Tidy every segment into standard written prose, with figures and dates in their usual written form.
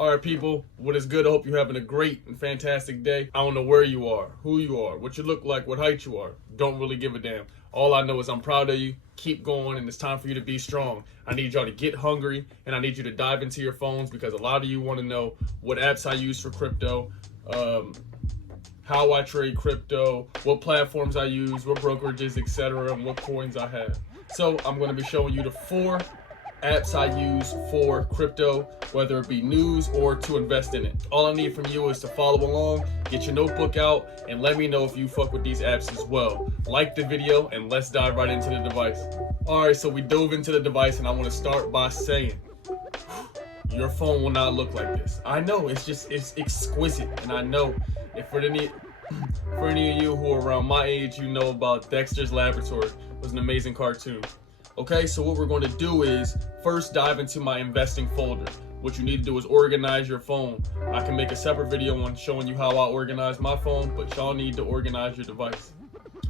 All right, people, what is good? I hope you're having a great and fantastic day. I don't know where you are, who you are, what you look like, what height you are. Don't really give a damn. All I know is I'm proud of you. Keep going, and it's time for you to be strong. I need y'all to get hungry, and I need you to dive into your phones because a lot of you want to know what apps I use for crypto, how I trade crypto, what platforms I use, what brokerages, etc., and what coins I have. So I'm going to be showing you the 4 apps I use for crypto, whether it be news or to invest in it. All I need from you is to follow along, get your notebook out, and let me know if you fuck with these apps as well. Like the video, and let's dive right into the device. All right, so we dove into the device, and I want to start by saying, your phone will not look like this. I know, it's exquisite, and I know if for any of you who are around my age, you know about Dexter's Laboratory. It was an amazing cartoon. Okay, so what we're going to do is first dive into my investing folder. What you need to do is organize your phone. I can make a separate video on showing you how I organize my phone, but y'all need to organize your device.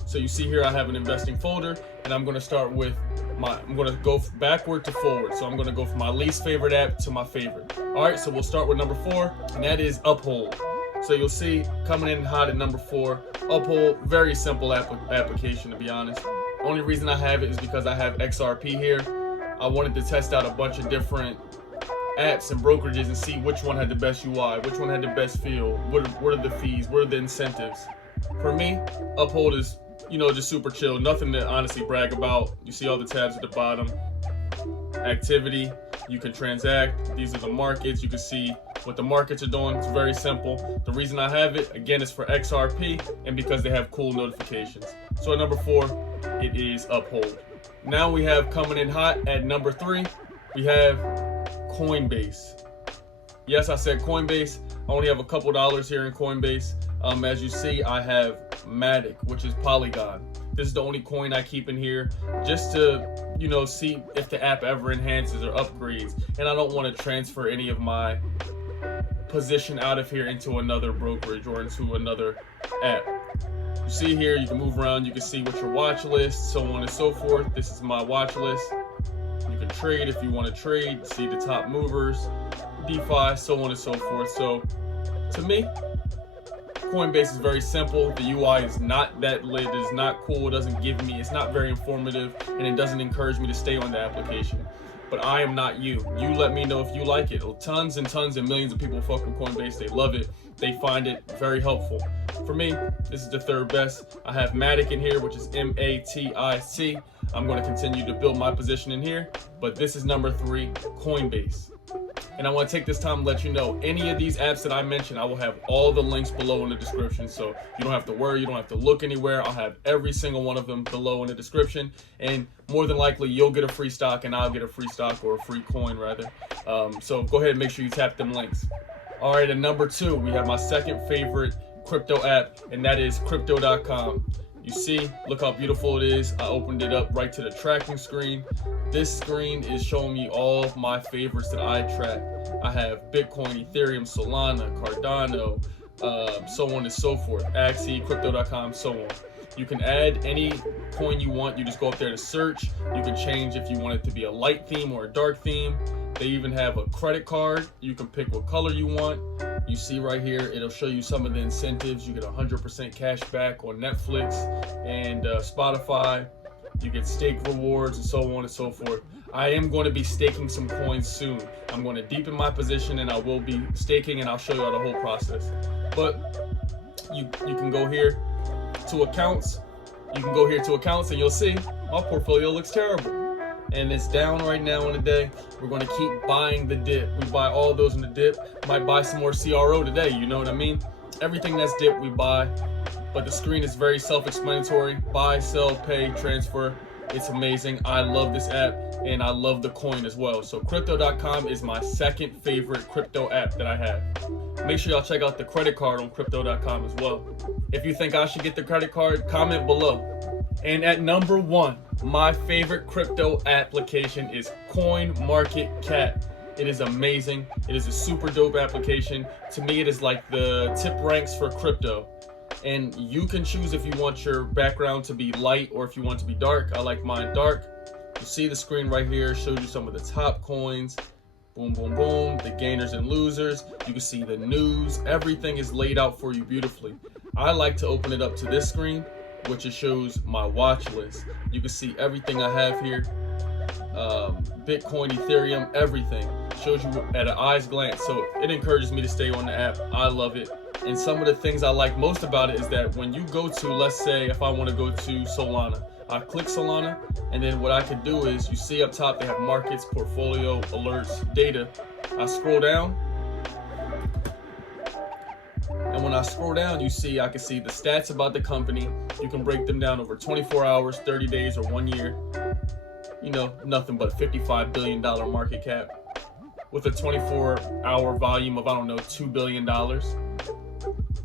So you see here I have an investing folder, and I'm going to start with I'm going to go backward to forward. So I'm going to go from my least favorite app to my favorite. All right, so we'll start with number 4, and that is Uphold. So you'll see coming in hot at number 4, Uphold, very simple application to be honest. Only reason I have it is because I have XRP here. I wanted to test out a bunch of different apps and brokerages and see which one had the best UI, which one had the best feel, what are the fees, what are the incentives. For me, Uphold is, just super chill, nothing to honestly brag about. You see all the tabs at the bottom. Activity, you can transact, these are the markets, you can see what the markets are doing. It's very simple. The reason I have it, again, is for XRP and because they have cool notifications. So at number 4, it is Uphold. Now we have coming in hot at number 3, we have Coinbase. Yes, I said Coinbase. I only have a couple dollars here in Coinbase. As you see, I have Matic, which is Polygon. This is the only coin I keep in here just to, see if the app ever enhances or upgrades. And I don't want to transfer any of my position out of here into another brokerage or into another app. You see here, you can move around, you can see what your watch list, so on and so forth. This is my watch list. You can trade if you want to trade, see the top movers, DeFi, so on and so forth. So to me, Coinbase is very simple. The UI is not that lit, it is not cool, it's not very informative, and it doesn't encourage me to stay on the application. But I am not you. You let me know if you like it. Tons and tons and millions of people fuck with Coinbase. They love it. They find it very helpful. For me, this is the 3rd best. I have Matic in here, which is MATIC. I'm going to continue to build my position in here. But this is number 3, Coinbase. And I want to take this time to let you know, any of these apps that I mentioned, I will have all the links below in the description. So you don't have to worry, you don't have to look anywhere. I'll have every single one of them below in the description. And more than likely, you'll get a free stock and I'll get a free stock or a free coin rather. So go ahead and make sure you tap them links. All right, at number 2, we have my 2nd favorite crypto app, and that is Crypto.com. You see, look how beautiful it is. I opened it up right to the tracking screen. This screen is showing me all of my favorites that I track. I have Bitcoin, Ethereum, Solana, Cardano, so on and so forth. Axie, Crypto.com, so on. You can add any coin you want. You just go up there to search. You can change if you want it to be a light theme or a dark theme. They even have a credit card. You can pick what color you want. You see right here, it'll show you some of the incentives. You get 100% cash back on Netflix and Spotify. You get stake rewards and so on and so forth. I am going to be staking some coins soon. I'm going to deepen my position and I will be staking, and I'll show you all the whole process. But you can go here to accounts. You can go here to accounts and you'll see my portfolio looks terrible. And it's down right now in the day. We're going to keep buying the dip. We buy all those in the dip. Might buy some more CRO today, you know what I mean? Everything that's dip we buy. But the screen is very self-explanatory. Buy, sell, pay, transfer. It's amazing. I love this app and I love the coin as well. So Crypto.com is my 2nd favorite crypto app that I have. Make sure y'all check out the credit card on Crypto.com as well. If you think I should get the credit card, comment below. And at number 1, my favorite crypto application is Coinmarketcap. It is amazing. It is a super dope application. To me, it is like the tip ranks for crypto. And you can choose if you want your background to be light or if you want it to be dark. I like mine dark. You see the screen right here shows you some of the top coins. Boom, boom, boom. The gainers and losers. You can see the news. Everything is laid out for you beautifully. I like to open it up to this screen, which it shows my watch list. You can see everything I have here. Bitcoin, Ethereum, everything. Shows you at an eye's glance. So it encourages me to stay on the app. I love it. And some of the things I like most about it is that when you go to, let's say if I want to go to Solana, I click Solana, and then what I can do is, you see up top they have markets, portfolio, alerts, data. I scroll down, and when I scroll down, you see I can see the stats about the company. You can break them down over 24 hours, 30 days, or 1 year. You know, nothing but a $55 billion market cap with a 24-hour volume of, I don't know, $2 billion.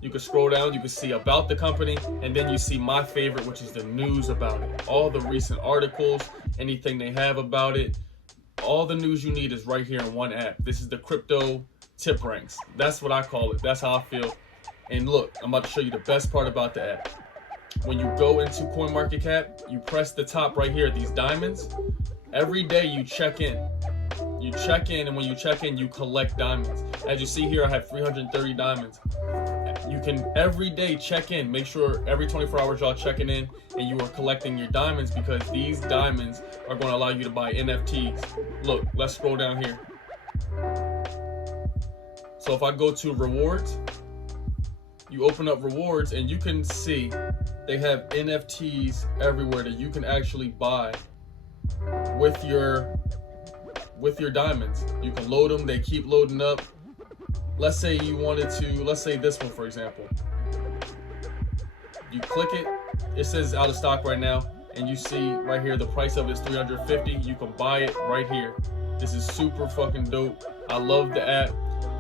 You can scroll down, you can see about the company, and then you see my favorite, which is the news about it. All the recent articles, anything they have about it, all the news you need is right here in one app. This is the crypto tip ranks. That's what I call it. That's how I feel. And look, I'm about to show you the best part about the app. When you go into Coinmarketcap, you press the top right here, these diamonds. Every day you check in. You check in, and when you check in, you collect diamonds. As you see here, I have 330 diamonds. You can every day check in. Make sure every 24 hours y'all checking in and you are collecting your diamonds, because these diamonds are going to allow you to buy NFTs. Look, let's scroll down here. So if I go to rewards, you open up rewards and you can see they have NFTs everywhere that you can actually buy with your diamonds. You can load them, they keep loading up. Let's say you wanted to, let's say this one for example. You click it, it says out of stock right now, and you see right here the price of it is $350. You can buy it right here. This is super fucking dope. I love the app.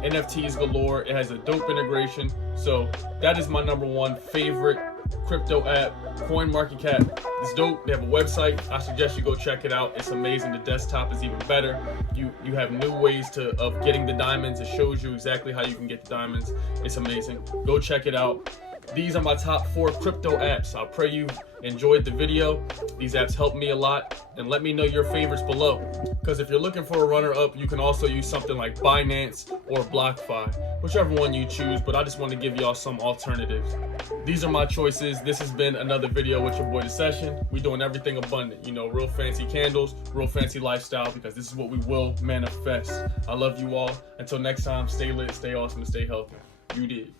NFTs galore. It has a dope integration. So that is my #1 favorite crypto app. Coinmarketcap. It's dope. They have a website. I suggest you go check it out. It's amazing. The desktop is even better. You have new ways of getting the diamonds. It shows you exactly how you can get the diamonds. It's amazing. Go check it out. These are my top 4 crypto apps. I pray you enjoyed the video. These apps help me a lot, and let me know your favorites below. Because if you're looking for a runner-up, you can also use something like Binance or BlockFi, whichever one you choose, but I just want to give y'all some alternatives. These are my choices. This has been another video with your boy The Session. We're doing everything abundant, you know, real fancy candles, real fancy lifestyle, because this is what we will manifest. I love you all. Until next time, stay lit, stay awesome, and stay healthy. You did.